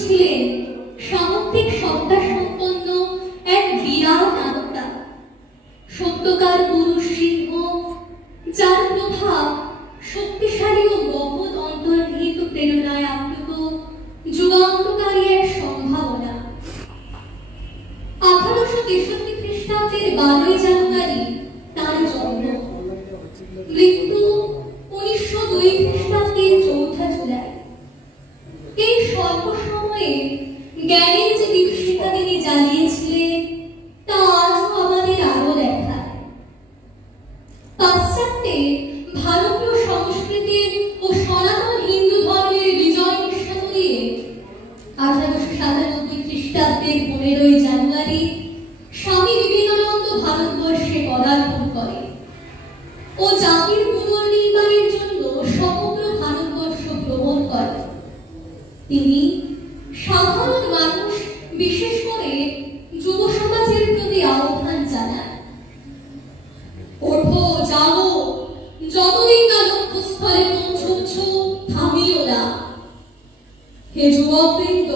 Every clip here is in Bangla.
ছিলেন সামগ্রিক সত্তা সম্পন্ন এক বিরাট আত্মা, সত্যকার পুরুষ সিংহ, যার প্রভাব শক্তিশালী ও মহৎ অন্তর্নিহিত প্রেরণায় আপ্লুত যুগান্তকারী এক সম্ভাবনা। 1863 খ্রিস্টাব্দের 12 জানুয়ারি তার জন্ম, মৃত্যু 1902 খ্রিস্টাব্দের 4 জুলাই। এই স্বল্প সময়ে জ্ঞানের যে দীপশিখা তিনি জ্বালিয়েছিলেন তা আজও আমাদের আরো দেখায়। পাশ্চাত্যে ভারতীয় সংস্কৃতির ও সনাতন হিন্দু ধর্মের বিজয় নিষ্ঠা নিয়ে 1897 খ্রিস্টাব্দের 15 জানুয়ারি স্বামী বিবেকানন্দ ভারতবর্ষে পদার্পণ করে ও জাতির পুনর্নির্মাণের জন্য সমগ্র ভারতবর্ষ ভ্রমণ করে। তিনি সাধারণ মানুষ, বিশেষ করে যুব সমাজের প্রতি আহ্বান জানান। ওঠো, জাগো, যতদিন না লক্ষ্যস্থলে পৌঁছচ্ছ থামিও না। হে যুবকবৃন্দ,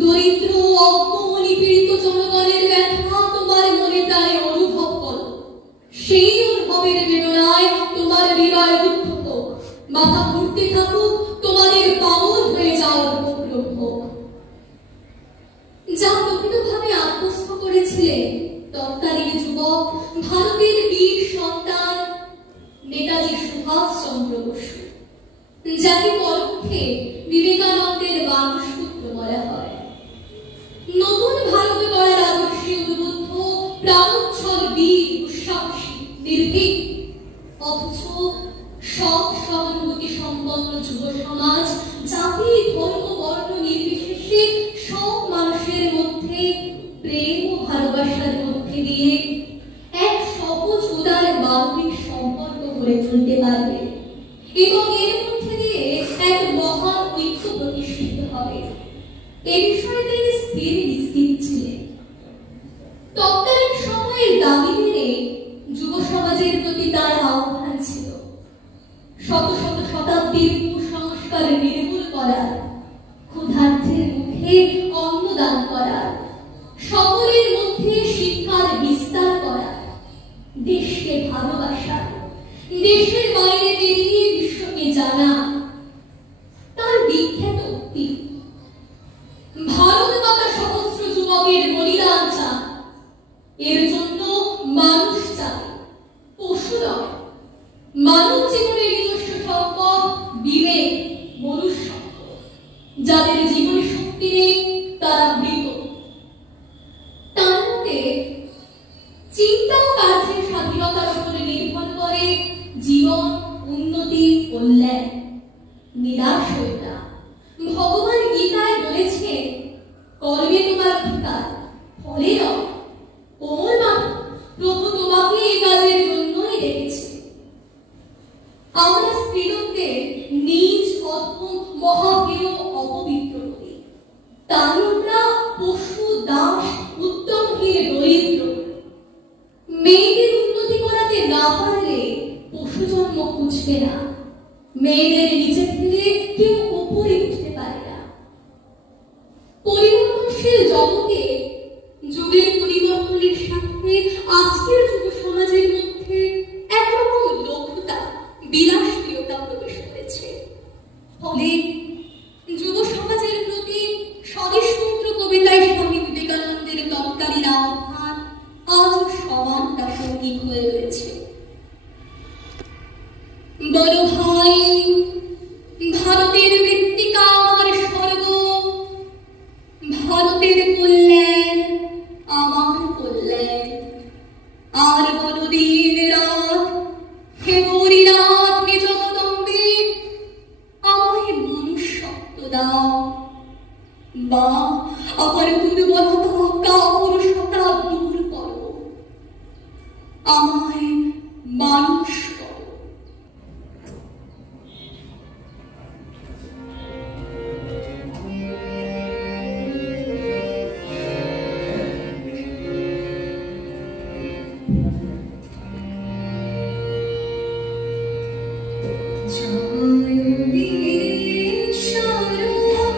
দরিদ্র অজ্ঞ নিপীড়িত জনগণের ব্যথা তোমার মনে প্রাণে অনুভব করো। সেই অনুভবের বেদনায় তোমার হৃদয় রুদ্ধ হোক, মাথা ঘুরতে থাকুক, তোমাদের পাগল হয়ে যাওয়ার উপক্রম হোক। যা প্রকৃতভাবে আত্মস্থ করেছিলেন তৎকালীন যুবক ভারতের বীর সন্তান নেতাজি সুভাষচন্দ্র বসু, যাকে পরোক্ষে বিবেকানন্দের বাণীসূত্র বলা হয়। নতুন ভারত গড়ার আদর্শে উদ্বুদ্ধ প্রাণোচ্ছল বীর, উৎসাহী, নির্ভীক, অথচ সব সহানুভূতি সম্পন্ন যুব সমাজ জাতি, ধর্ম, বর্ণ নির্বিশেষে সব মানুষের মধ্যে প্রেম ও ভালোবাসার মধ্যে দিয়ে এক সহজ উদার মানবিক সম্পর্ক গড়ে তুলতে পারবে এবং এর মধ্যে দিয়ে এক মহান ঐক্য প্রতিষ্ঠিত হবে। এ বিষয়ে তিনি স্থির নিশ্চিত ছিলেন। তৎকালীন সময়ের দাবি মেনে যুব সমাজের প্রতি তার আহ্বান ছিল শত শত শতাব্দীর কুসংস্কার নির্মূল করা, ক্ষুধার্তের মুখে অন্নদান করা, সকলের মধ্যে শিক্ষার বিস্তার করা, দেশকে ভালোবাসা, দেশের বাইরে বেরিয়ে বিশ্বকে জানা। তার বিখ্যাত উক্তি, ভারত মাতা সহস্র যুবকের বলিদান চান, এর জন্য মানুষ চাই, পশু নয়। মানব জীবনের নিজস্ব সম্পদ বিবেক, মনুষ্যত্ব। যাদের জীবনে শক্তি নেই তারা মৃত। তার মতে চিন্তা ও কার্যের স্বাধীনতার উপরে নির্ভর করে জীবন, উন্নতি, কল্যাণ। নিরাশ হয়ে না। ভগবান গীতায় বলেছেন, কর্মে তোমার অধিকার, ফলে নয়। কোমল মাথা, প্রভু তোমাকে এই কাজের জন্যই ডেকেছে। আমরা স্ত্রীলোকদের নিজ, অধম, মহাহেয়, অপবিত্র করি। তাই আমরা পশু, দাস, উত্তমহীন, দরিদ্র। মেয়েদের উন্নতি করাতে না পারলে পশু জন্ম খুঁজবে না। মেয়েদের নিচে ফেলে কেউ উপরে উঠতে পারে না। পরিবর্তনশীল জগতে যুগের পরিবর্তনের সাথে আজকের যুব সমাজের মধ্যে একরকম লঘুতা, বিলাসপ্রিয়তা প্রবেশ করেছে। ফলে যুব সমাজের প্রতি স্বদেশপুত্র কবিতায় স্বামী বিবেকানন্দের তৎকালীন আহ্বান আজও সমান প্রাসঙ্গিক হয়ে রয়েছে। বড় ভাই, ভারতের মৃত্তিকা আমার স্বর্গ, ভারতের কল্যাণ আমার কল্যাণ। আর বড়দিন রাত, হে গৌরীনাথ, হে জগদম্বে, আমায় মনুষ্যত্ব দাও, বা আমার দুর্বলতা, কাপুরুষতা দূর করো, আমায় মানুষ করো। জয় বীর শরণ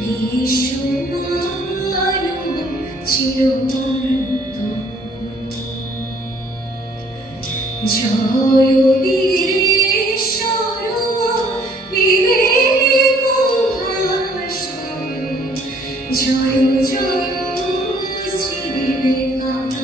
বিশ্বমানব চিরবন্ত জয় বীরেশ্বর বিবেক ভাস্কর জয় জয় শ্রী বিবেকানন্দ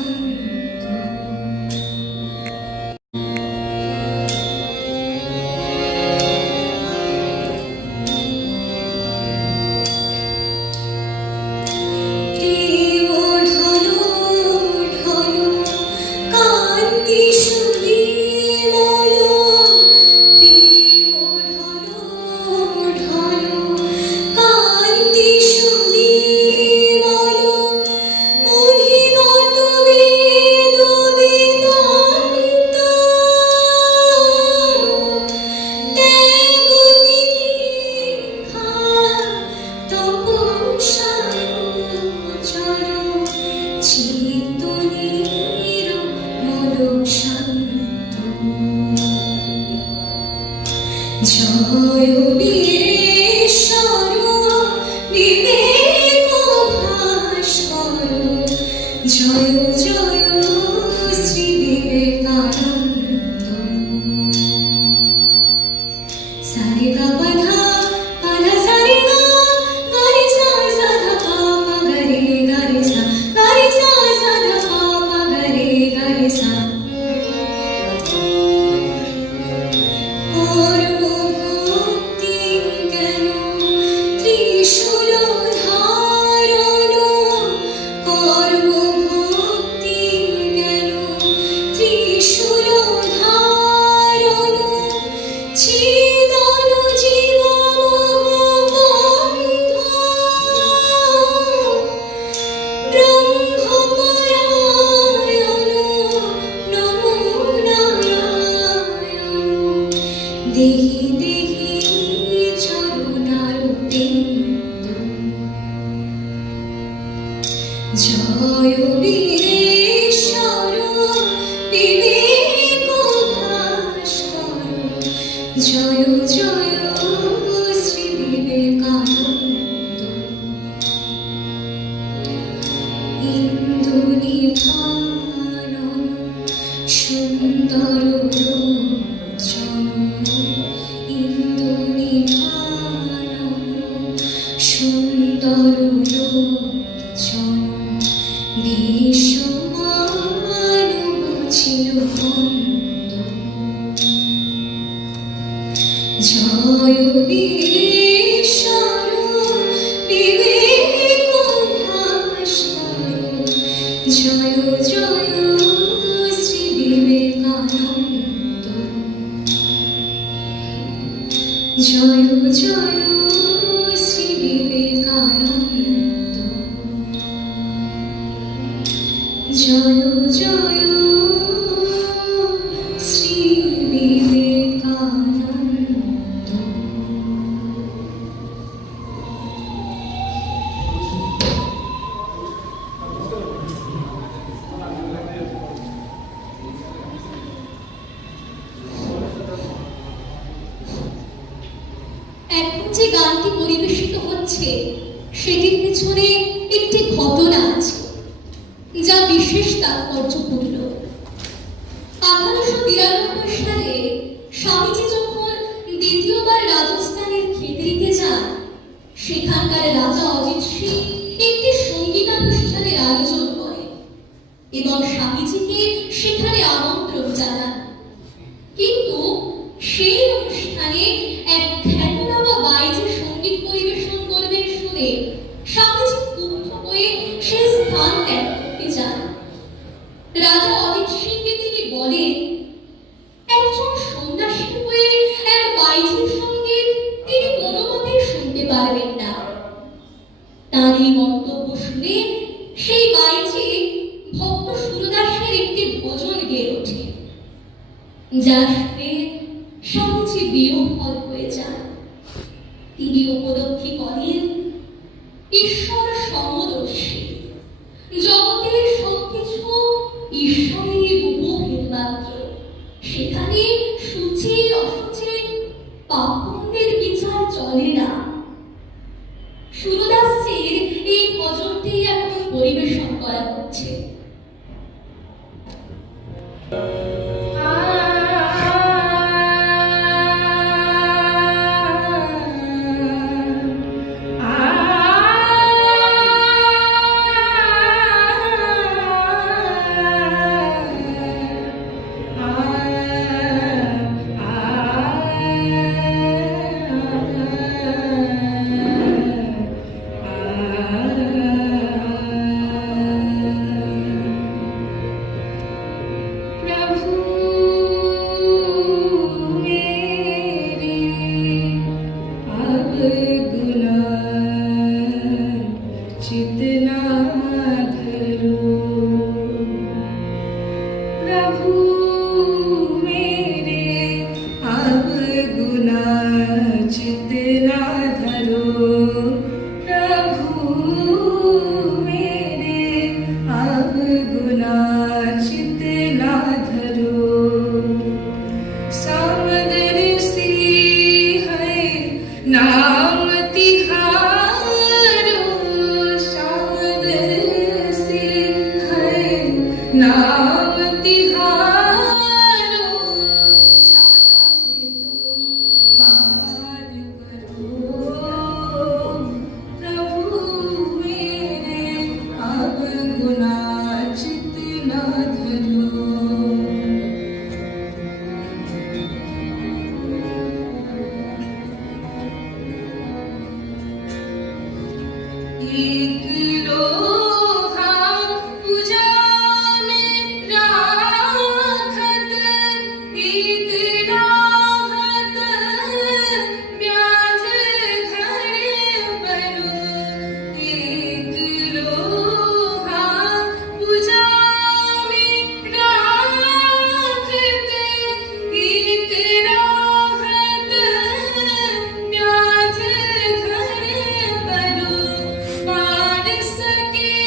জয় বীরেশ্বর বিবেক ভাস্কর জয় জয় শ্রী বিবেকানন্দ সারে গা পাধা পাধা সারে গা গারে সা সা ধা পা পা গরে গারে সা ধা পা পা গরে গারে সা দেহি দেহি চরণারবিন্দ জয় বীরেশ্বর বিবেক ভাস্কর জয় জয় শ্রী বিবেকানন্দ ইন্দুনিভানন সুন্দর সুন্দর লোচন বিশ্বমানব চিরবন্ত জয় বীরেশ্বর বিবেক ভাস্কর জয় জয় শ্রী বিবেকানন্দ জয় জয় শ্রী বিবেকানন্দ জয় জয় শ্রী বিবেকানন্দ এখন যে গানটি পরিবেশিত হচ্ছে সেটির পিছনে একটি ঘটনা আছে যা বিশেষ তাৎপর্যপূর্ণ। 1893 সালে স্বামীজি যখন দ্বিতীয়বার রাজস্থানের খেতড়িতে যান, সেখানকার রাজা অজিত সিং একটি সঙ্গীতানুষ্ঠানের আয়োজন করেন এবং স্বামীজিকে সেখানে আমন্ত্রণ জানান। কিন্তু সেই অনুষ্ঠানে এক খ্যাতনামা বাইজি সঙ্গীত পরিবেশন করবেন শুনে স্বামীজি ক্ষুব্ধ হয়ে সেই স্থান ত্যাগ করতে যান। রাজা অজিত সিংকে তিনি বলেন, একজন সন্ন্যাসী হয়ে এক বাইজির সঙ্গীত তিনি কোনো মতেই শুনতে পারবেন না। তার এই মন্তব্য শুনে সেই বাইজি ভক্ত সুরদাসের একটি ভজন গেয়ে ওঠে, যা শুনে স্বামীজি বিহ্বল হয়ে যান। তিনি উপলব্ধি করেন ঈশ্বর সমদর্শী, জগতের সবকিছু ঈশ্বরেরই রূপভেদ মাত্র। সেখানে সূচি অসুচি পাপ পুণ্যের বিচার চলে না। সুরদাসজির এই ভজনটি এখন পরিবেশন করা হচ্ছে। सके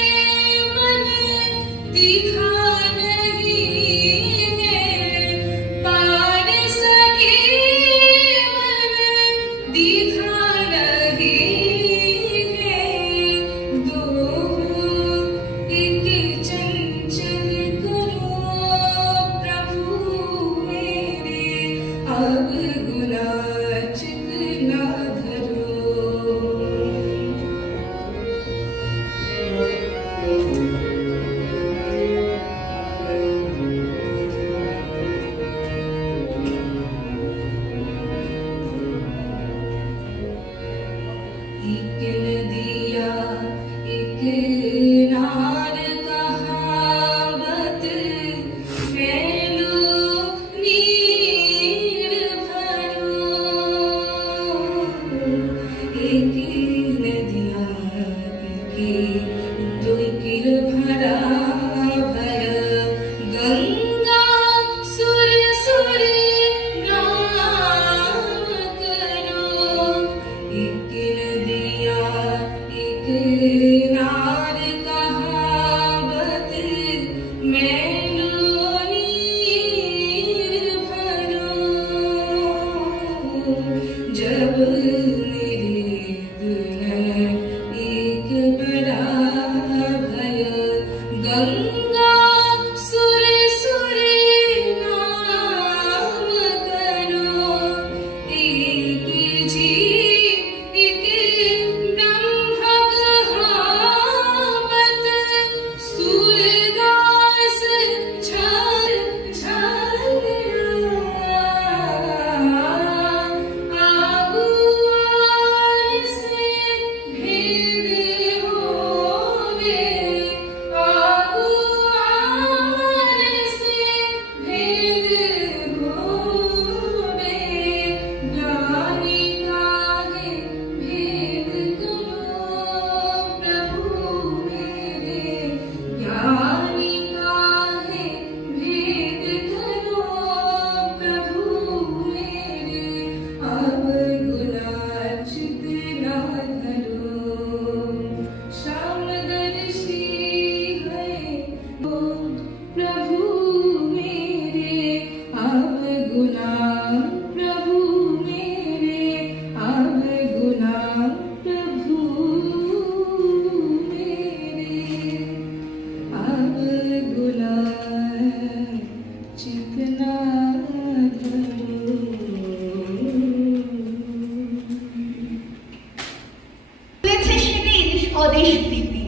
স্বদেশ প্রীতি।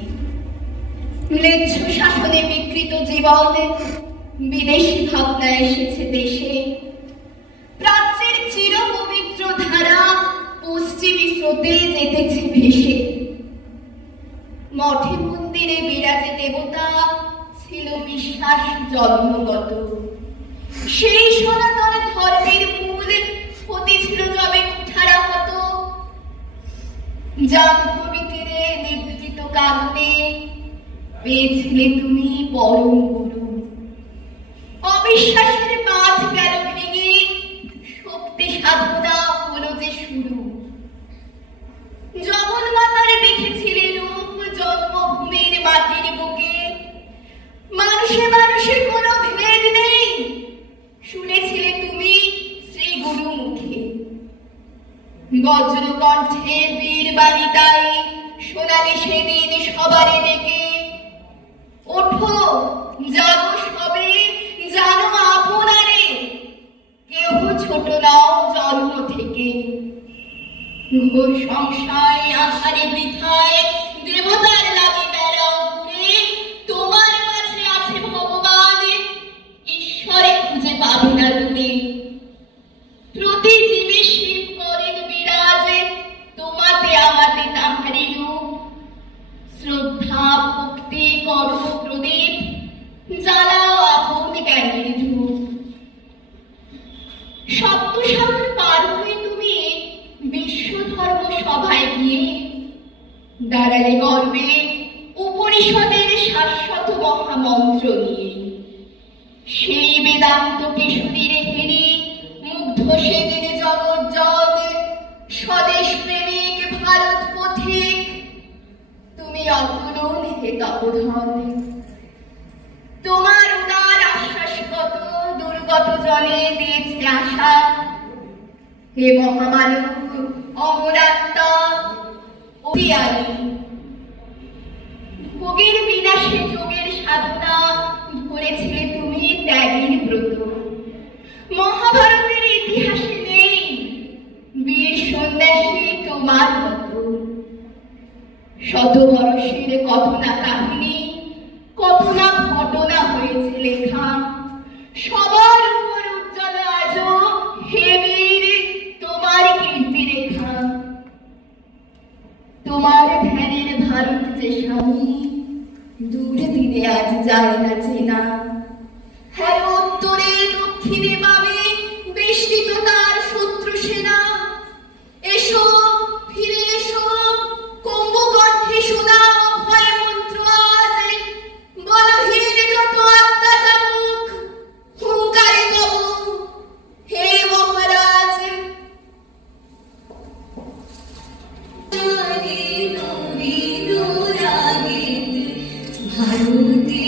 ম্লেচ্ছ শাসনে বিকৃত জীবন বিদেশি ভাবনা এসেছে দেশে। প্রাচ্যের চির পবিত্র ধারা পশ্চিমী স্রোতে যেতেছে ভেসে। মঠে মন্দিরে বিরাজে দেবতা ছিল বিশ্বাস জন্মগত। সেই সনাতন ধর্মের মূল হতে ছিল যবে কুঠারা হতো। জাত প্রভৃতিরে নিবৃত কারণে পেয়েছিলে তুমি পরম গুরু। অবিশ্বাসের বাঁধ গেল ভেঙে, শক্তি সাধনা হলো যে শুরু। জগন মাতার দেখেছিলে রূপ জন্মভূমির মাটির বুকে। মানুষে মানুষে কোনো ভেদ নেই, শুনেছিলে তুমি শ্রী গুরু মুখে। বজ্র কণ্ঠে বীর বাণী তাই শোনালে সেদিন সবারে ডেকে। ওঠো জাগো সবে, জানো আপনারে কেহ ছোট নাও জন্ম থেকে। ঘোর সংশয় আধারে বৃথায় দেবতার লাগে বেড়াও ঘুরে। তোমার মাঝে আছে ভগবান, ঈশ্বরে খুঁজে পাবে না দূরে। প্রতি জীবে শিব করেন বিরাজ, তোমাতে আমাতে তাহারি রূপ। শ্রদ্ধা ভক্তি কর্ম প্রদীপ, জ্বালাও আপন জ্ঞানের ধূপ। সপ্তসাগর পার হয়ে তুমি বিশ্ব ধর্ম সভায় গিয়ে দাঁড়ালে গর্বে উপনিষদের শাশ্বত মহামন্ত্র নিয়ে। সেই বেদান্ত কেশরীরে হেরি মুগ্ধ সেদিন জগজ্জন। স্বদেশ প্রেমিক ভারত পথিক, তুমি অতুলন হে তপোধন। তোমার উদার আশ্বাস কত দুর্গত জনে দিয়েছে আশা। হে মহামানব অমরাত্মা অভিয়ানী, ভোগের বিনাশে যোগের সাধনা ধরেছিলে তুমি ত্যাগের ব্রত। মহাভারতের ইতিহাসে নেই বীর সন্ন্যাসী তোমার মতো। শত বর্ষের কত না কাহিনী, কত না ঘটনা হয়েছে লেখা। সবার উপর উজ্জ্বল আজও হে বীর তোমার কীর্তি রেখা। তোমার ধ্যানের ভারত যে স্বামী, দূর দিনে আজ যায় না চেনা। হ্যাঁ উত্তরে দক্ষিণে বামে বেষ্টিত তার শত্রু সেনা। এসো ফিরে এসো, কুম্ভকণ্ঠে শোনাও ভয় মন্ত্র আজ। বলহীন যত আত্মা থাকুক, হুঙ্কারে তব হে মহারাজ। ভারতে